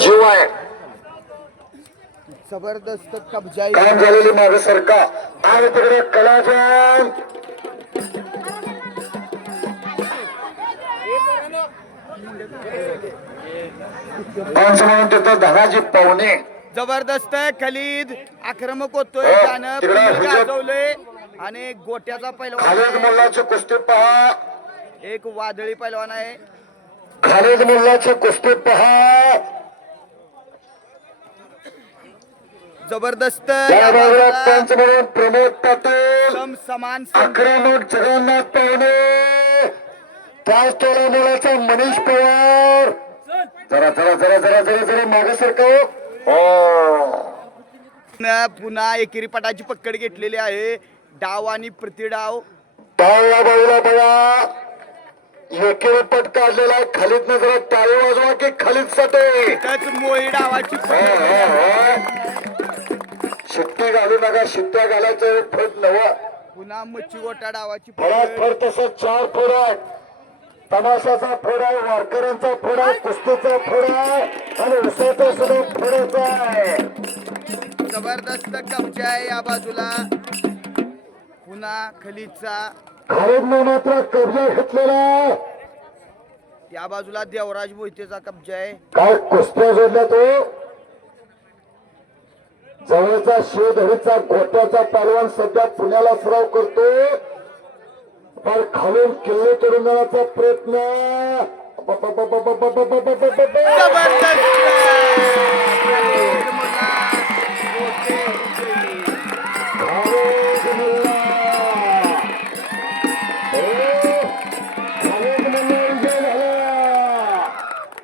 जीव आहे जबरदस्त कब्जा काम झालेली मागे सरका आणि तिकडे कलाजान म्हणून तिथं धनाजी पाहुणे जबरदस्त खलीद आक्रमक होतोय हो, त्यानं तिकडे पुढे हुजत. गाजवलंय आणि गोट्याचा खालीद पैलवान मुल्लाची कुस्ती पहा एक वादळी पैलवान आहे. खालीद मुल्लाची कुस्ती पहा जबरदस्त या बाजूला पंच म्हणून प्रमोद पाटील समान आक्रमक जगन्नाथ पाहुणे त्याच टोळा मुलाचा मनीष पवार जरा जरा जरा जरा जरा जरा मागे सरका पुन्हा एकेरी पटाची पकड घेतलेली आहे. डाव आणि प्रतिडाव टाळ्या बाजूला बघा एकेरी पट काढलेला आहे. खालीदनं जरा टाळी वाजवा की खालीद साठी त्याच मोही डावाची शिट्टी घालू नका शिट्ट्या घालायचं फट नवा पुन्हा मच्छी गोटा डावाची फळात फळ तसं 4 फोड आहे. तमाशाचा फोड आहे वारकऱ्यांचा फोड आहे कुस्तीचा फोड आहे आणि उसाचा सुद्धा फोडाचा आहे. जबरदस्त कब्जा आहे या बाजूला. पुन्हा खलीदचा खालीदनं मात्र कब्जा घेतलेला या बाजूला देवराज मोहितेचा कब्जा आहे. काय कुस्त्या जोडल्या तो जवळचा शिवधरीचा गोट्याचा पहलवान सध्या पुण्याला सराव करतो पण खालून किल्ले तोडून जाण्याचा प्रयत्न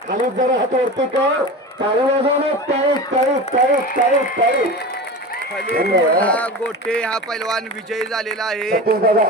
खाली जरा हात वरती कर टाळी वाजवणे टाळी खलीद मोल्ला गोटे हा पैलवान विजयी झालेला आहे. दादा